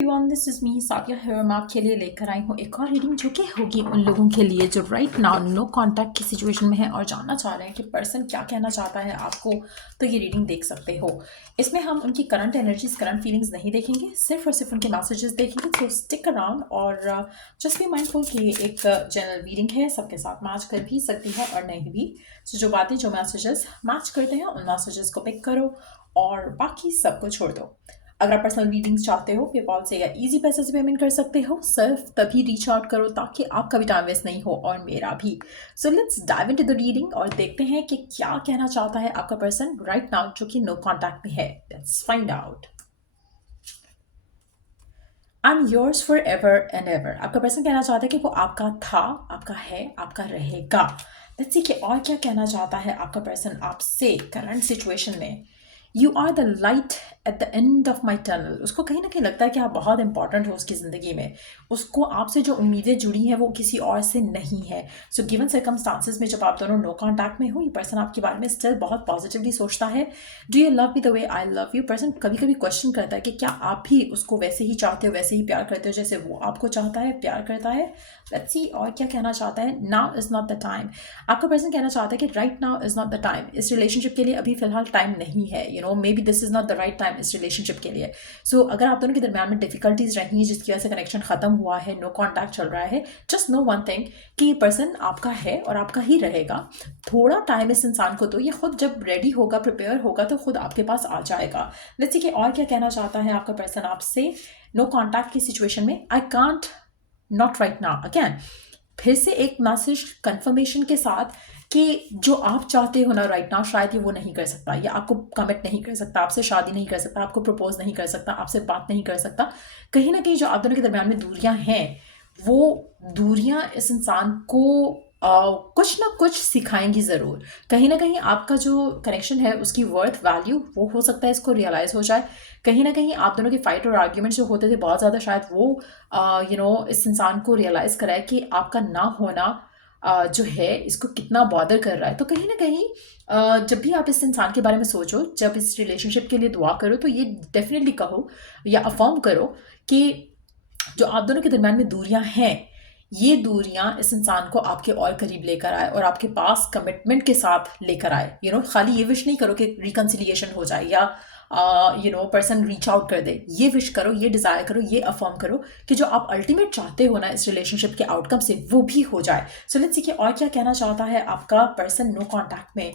Everyone, this is me Saikia है। मैं आपके लिए लेकर आई हूँ एक और रीडिंग जो कि होगी उन लोगों के लिए जो राइट नाउ नो कांटेक्ट की सिचुएशन में है और जानना चाह रहे हैं कि पर्सन क्या कहना चाहता है आपको। तो ये रीडिंग देख सकते हो। इसमें हम उनकी करंट एनर्जीज, करंट फीलिंग्स नहीं देखेंगे, सिर्फ और सिर्फ उनके मैसेजेस देखेंगे। सो स्टिक अराउंड और जस्ट बी माइंडफुल कि ये एक जनरल रीडिंग है, सबके साथ मैच कर भी सकती है और नहीं भी। सो जो बातें, जो मैसेजेस मैच करते हैं उन मैसेजेस को पिक करो और बाकी सबको छोड़ दो। अगर आप पर्सनल रीडिंग्स चाहते हो पेपॉल से या इजी पैसे से पेमेंट कर सकते हो। सिर्फ तभी रीच आउट करो ताकि आपका भी टाइम वेस्ट नहीं हो और मेरा भी। So let's dive into the reading और देखते हैं कि क्या कहना चाहता है आपका पर्सन राइट नाउ जो कि नो कॉन्टैक्ट में है। Let's find out. I am yours for ever and ever. आपका पर्सन कहना चाहता है कि वो आपका था, आपका है, आपका रहेगा। लेट्स सी कि और क्या कहना चाहता है आपका पर्सन आपसे करंट सिचुएशन में। You are the light at the end of my tunnel. उसको कहीं ना कहीं लगता है कि आप बहुत इंपॉर्टेंट हो उसकी ज़िंदगी में। उसको आपसे जो उम्मीदें जुड़ी हैं वो किसी और से नहीं है। सो गिवन सर्कमस्टांसिस में जब आप दोनों नो कॉन्टैक्ट में हो, ये पर्सन आपके बारे में स्टिल बहुत पॉजिटिवली सोचता है। Do you love me the way I love you. Person कभी कभी क्वेश्चन करता है कि क्या आप भी उसको वैसे ही चाहते हो, वैसे ही प्यार करते हो जैसे वो आपको चाहता है, प्यार करता है। लेट्स सी और क्या कहना चाहता है। Now is not the time. आपका पर्सन कहना चाहता है कि right now is not the time. इस रिलेशनशिप के लिए अभी फिलहाल टाइम नहीं है। May be this is not the right time इस रिलेशनशिप के लिए। सो अगर आप दोनों के दरमियान में डिफिकल्टीज रही हैं जिसकी वजह से कनेक्शन खत्म हुआ है, नो कॉन्टैक्ट चल रहा है, जस्ट नो वन थिंग कि ये पर्सन आपका है और आपका ही रहेगा। थोड़ा टाइम इस इंसान को दो, ये खुद जब रेडी होगा, प्रिपेयर होगा तो खुद आपके पास आ जाएगा। लेट्स सी कि और क्या कहना चाहता है आपका पर्सन आपसे नो कॉन्टैक्ट की सिचुएशन में। I can't not right now again. फिर से एक मैसेज कंफर्मेशन के साथ कि जो आप चाहते हो ना राइट नाउ, शायद ये वो नहीं कर सकता, या आपको कमिट नहीं कर सकता, आपसे शादी नहीं कर सकता, आपको प्रपोज नहीं कर सकता, आपसे बात नहीं कर सकता। कहीं ना कहीं जो आप दोनों के दरमियान में दूरियां हैं, वो दूरियां इस इंसान को कुछ ना कुछ सिखाएंगी ज़रूर। कहीं ना कहीं आपका जो कनेक्शन है उसकी वर्थ वैल्यू वो हो सकता है इसको रियलाइज़ हो जाए। कहीं ना कहीं आप दोनों के फाइट और आर्ग्यूमेंट्स जो होते थे बहुत ज़्यादा, शायद वो इस इंसान को रियलाइज़ कराए कि आपका ना होना जो है इसको कितना बॉदर कर रहा है। तो कहीं ना कहीं जब भी आप इस इंसान के बारे में सोचो, जब इस रिलेशनशिप के लिए दुआ करो, तो ये डेफिनेटली कहो या अफर्म करो कि जो आप दोनों के दरमियान में दूरियां हैं, ये दूरियां इस इंसान को आपके और करीब लेकर आए और आपके पास कमिटमेंट के साथ लेकर आए। खाली ये विश नहीं करो कि रिकन्सिलिएशन हो जाए या पर्सन रीच आउट कर दे। ये विश करो, ये डिज़ायर करो, ये अफर्म करो कि जो आप अल्टीमेट चाहते हो ना इस रिलेशनशिप के आउटकम से, वो भी हो जाए। सो लेट्स सी कि और क्या कहना चाहता है आपका पर्सन नो कॉन्टैक्ट में।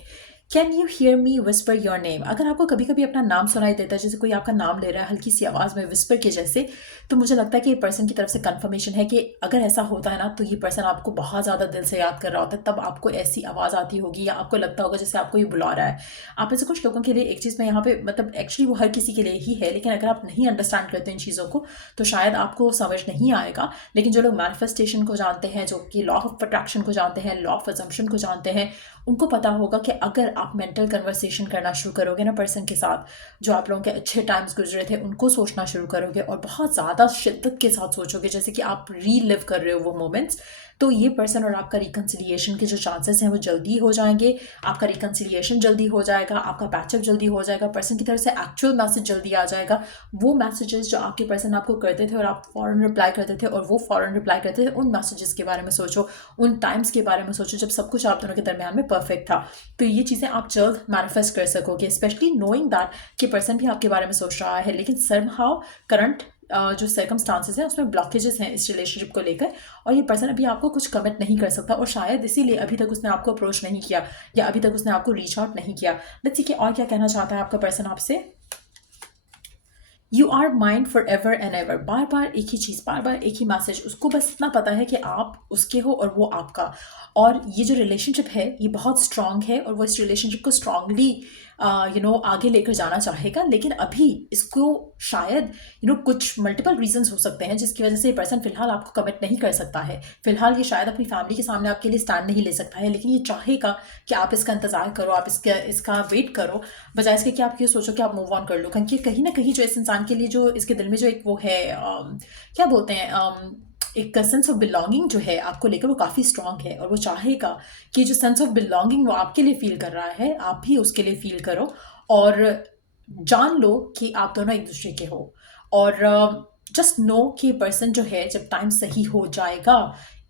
Can you hear me whisper your name. अगर आपको कभी कभी अपना नाम सुनाई देता है, जैसे कोई आपका नाम ले रहा है हल्की सी आवाज़ में विस्पर के जैसे, तो मुझे लगता है कि ये पर्सन की तरफ से कंफर्मेशन है कि अगर ऐसा होता है ना तो ये पर्सन आपको बहुत ज़्यादा दिल से याद कर रहा होता है। तब आपको ऐसी आवाज़ आती होगी या आपको लगता होगा जैसे आपको ये बुला रहा है। आप में से कुछ लोगों के लिए एक चीज़ मैं यहाँ पे, मतलब एक्चुअली वो हर किसी के लिए ही है, लेकिन अगर आप नहीं अंडरस्टैंड करते इन चीज़ों को तो शायद आपको समझ नहीं आएगा। लेकिन जो लोग मैनिफेस्टेशन को जानते हैं, जो कि लॉ ऑफ अट्रैक्शन को जानते हैं, लॉ ऑफ अजम्पशन को जानते हैं, उनको पता होगा कि अगर आप मेंटल कन्वर्सेशन करना शुरू करोगे ना पर्सन के साथ, जो आप लोगों के अच्छे टाइम्स गुजरे थे उनको सोचना शुरू करोगे और बहुत ज़्यादा शिद्दत के साथ सोचोगे जैसे कि आप रीलिव कर रहे हो वो मोमेंट्स, तो ये पर्सन और आपका रिकन्सिलिएशन के जो चांसेस हैं वो जल्दी हो जाएंगे। आपका रिकन्सिलिएशन जल्दी हो जाएगा, आपका पैचअप जल्दी हो जाएगा, पर्सन की तरफ से एक्चुअल मैसेज जल्दी आ जाएगा। वो मैसेजेस जो आपके पर्सन आपको करते थे और आप फ़ौरन रिप्लाई करते थे और वो फ़ौरन रिप्लाई करते थे, उन मैसेजेस के बारे में सोचो, उन टाइम्स के बारे में सोचो जब सब कुछ आप दोनों के दरमियान में परफेक्ट था। तो ये चीज़ें आप जल्द मैनिफेस्ट कर सकोगे, स्पेशली नोइंग दैट कि पर्सन भी आपके बारे में सोच रहा है, लेकिन समहाउ करंट जो सर्कमस्टांसेस हैं उसमें ब्लॉकेजेस हैं इस रिलेशनशिप को लेकर, और ये पर्सन अभी आपको कुछ कमिट नहीं कर सकता और शायद इसीलिए अभी तक उसने आपको अप्रोच नहीं किया या अभी तक उसने आपको रीच आउट नहीं किया। लेट्स सी कि और क्या कहना चाहता है आपका पर्सन आपसे। You are mind for ever and ever. बार बार एक ही चीज़, बार बार एक ही मैसेज। उसको बस इतना पता है कि आप उसके हो और वो आपका, और ये जो रिलेशनशिप है ये बहुत स्ट्रांग है और वो इस रिलेशनशिप को स्ट्रांगली आगे लेकर जाना चाहेगा। लेकिन अभी इसको शायद कुछ मल्टीपल रीजंस हो सकते हैं जिसकी वजह से ये पर्सन फिलहाल आपको कमिट नहीं कर सकता है। फिलहाल ये शायद अपनी फैमिली के सामने आपके लिए स्टैंड नहीं ले सकता है, लेकिन ये चाहेगा कि आप इसका इंतजार करो, आप इसका वेट करो, बजाय इसके कि आप ये सोचो कि आप मूव ऑन कर लो। क्योंकि कहीं ना कहीं जो इस इंसान के लिए जो इसके दिल में जो एक वो है, क्या बोलते हैं, एक सेंस ऑफ बिलोंगिंग जो है आपको लेकर, वो काफ़ी स्ट्रांग है और वो चाहेगा कि जो सेंस ऑफ बिलोंगिंग वो आपके लिए फील कर रहा है आप भी उसके लिए फील करो और जान लो कि आप दोनों एक दूसरे के हो। और जस्ट नो कि पर्सन जो है जब टाइम सही हो जाएगा,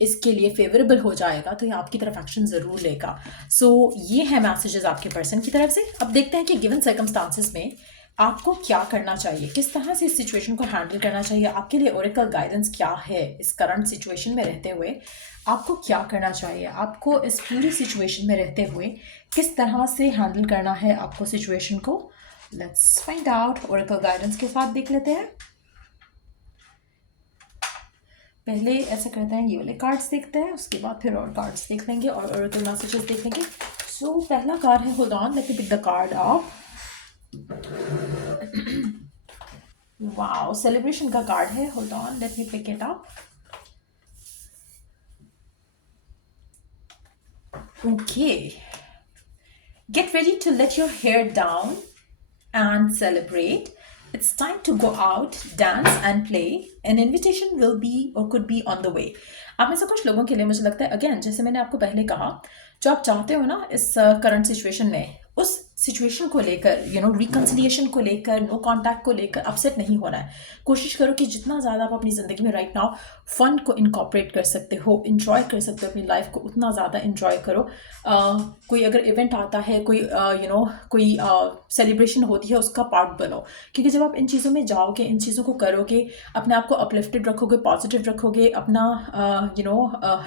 इसके लिए फेवरेबल हो जाएगा, तो ये आपकी तरफ एक्शन ज़रूर लेगा। सो ये है मैसेजेस आपके पर्सन की तरफ से। अब देखते हैं कि गिवन सर्कमस्टांसिस में आपको क्या करना चाहिए, किस तरह से इस सिचुएशन को हैंडल करना चाहिए। आपके लिए ओरेकल गाइडेंस क्या है इस करंट सिचुएशन में रहते हुए, आपको क्या करना चाहिए, आपको इस पूरी सिचुएशन में रहते हुए किस तरह से हैंडल करना है आपको सिचुएशन को। Let's find out. Oracle guidance के साथ देख लेते हैं। पहले ऐसा करते हैं, ये वाले कार्ड्स देखते हैं, उसके बाद फिर और कार्ड्स देख लेंगे और ओरेकल मैसेजेस देख लेंगे। सो पहला कार्ड है, hold on, let me pick the card up. Wow, celebration का कार्ड है, hold on, let me pick it up. Okay, get ready to let your hair down and celebrate. It's time to go out, dance and play. An invitation will be or could be on the way. आप में से कुछ लोगों के लिए मुझे लगता है, अगेन जैसे मैंने आपको पहले कहा, जो आप चाहते हो ना इस करंट सिचुएशन में, उस सिचुएशन को लेकर, रिकन्सिलिएशन को लेकर, नो कॉन्टैक्ट को लेकर अपसेट नहीं होना है। कोशिश करो कि जितना ज़्यादा आप अपनी ज़िंदगी में राइट नाउ फन को इनकॉर्पोरेट कर सकते हो, इन्जॉय कर सकते हो अपनी लाइफ को, उतना ज़्यादा इन्जॉय करो। कोई अगर इवेंट आता है, कोई कोई सेलिब्रेशन होती है, उसका पार्ट बनो। क्योंकि जब आप इन चीज़ों में जाओगे, इन चीज़ों को करोगे, अपने आप को अपलिफ्टेड रखोगे, पॉजिटिव रखोगे, अपना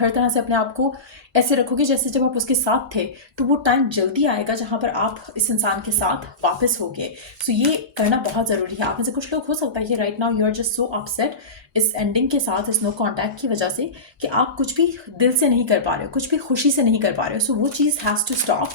हर तरह से अपने आप को ऐसे रखोगे जैसे जब आप उसके साथ थे, तो वो टाइम जल्दी आएगा जहाँ पर आप इस इंसान के साथ वापस होगे। सो ये करना बहुत ज़रूरी है। आप में से कुछ लोग हो सकता है कि right now you are just so upset इस एंडिंग के साथ, इस नो कॉन्टैक्ट की वजह से, कि आप कुछ भी दिल से नहीं कर पा रहे हो, कुछ भी खुशी से नहीं कर पा रहे हो। सो वो चीज़ हैज़ टू स्टॉप।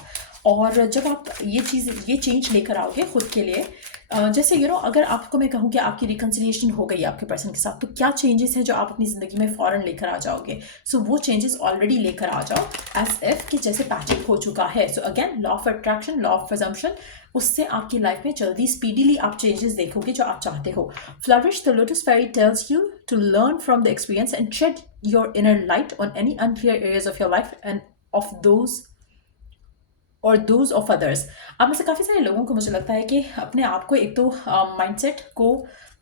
और जब आप ये चेंज लेकर आओगे खुद के लिए, जैसे अगर आपको मैं कहूँ कि आपकी रिकन्सिलिएशन हो गई आपके पर्सन के साथ, तो क्या चेंजेस है जो आप अपनी ज़िंदगी में फ़ौरन लेकर आ जाओगे। सो वो चेंजेस ऑलरेडी लेकर आ जाओ, एज इफ कि जैसे पैचअप हो चुका है। So again, law of attraction, law of assumption, उससे आपकी लाइफ में जल्दी स्पीडीली आप चेंजेस देखोगे जो आप चाहते हो। Flourish, the lotus fairy tells you to learn from the experience and shed your inner light on any unclear areas of your life and of those और दोज ऑफ अदर्स। आप में से काफ़ी सारे लोगों को मुझे लगता है कि अपने आप को एक तो माइंडसेट को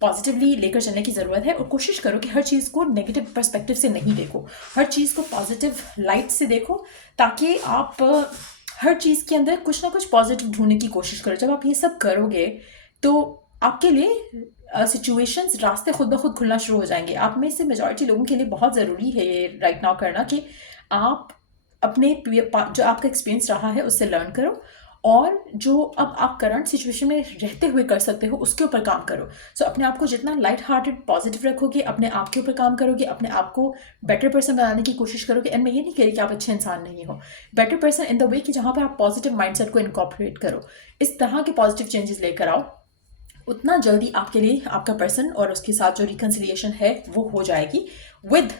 पॉजिटिवली लेकर चलने की ज़रूरत है, और कोशिश करो कि हर चीज़ को नेगेटिव पर्सपेक्टिव से नहीं देखो, हर चीज़ को पॉजिटिव लाइट से देखो, ताकि आप हर चीज़ के अंदर कुछ ना कुछ पॉजिटिव ढूंढने की कोशिश करो। जब आप ये सब करोगे तो आपके लिए सिचुएशंस, रास्ते खुद ब खुद खुलना शुरू हो जाएंगे। आप में से मेजॉरिटी लोगों के लिए बहुत ज़रूरी है ये राइट नाउ करना, कि आप अपने जो आपका एक्सपीरियंस रहा है उससे लर्न करो, और जो अब आप करंट सिचुएशन में रहते हुए कर सकते हो उसके ऊपर काम करो। सो अपने आप को जितना लाइट हार्टेड पॉजिटिव रखोगे, अपने आप के ऊपर काम करोगे, अपने आप को बेटर पर्सन बनाने की कोशिश करोगे। एंड मैं ये नहीं कह रही कि आप अच्छे इंसान नहीं हो, better person in the way कि जहाँ पर आप पॉजिटिव माइंडसेट को इनकॉर्पोरेट करो, इस तरह के पॉजिटिव चेंजेस लेकर आओ, उतना जल्दी आपके लिए आपका पर्सन और उसके साथ जो रिकन्सिलिएशन है वो हो जाएगी विद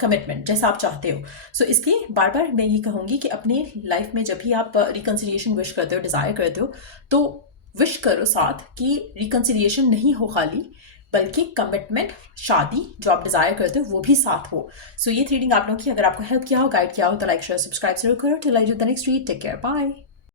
कमिटमेंट, जैसा आप चाहते हो। सो इसलिए बार बार मैं ये कहूँगी कि अपने लाइफ में जब भी आप रिकन्सिलिएशन विश करते हो, डिज़ायर करते हो, तो विश करो साथ कि रिकन्सिलिएशन नहीं हो खाली, बल्कि कमिटमेंट, शादी जो आप डिज़ायर करते हो वो भी साथ हो। सो ये रीडिंग आप लोगों की अगर आपको हेल्प किया हो, गाइड किया हो, तो लाइक शेयर सब्सक्राइब जरूर करो। Till I do the next read, take care, bye.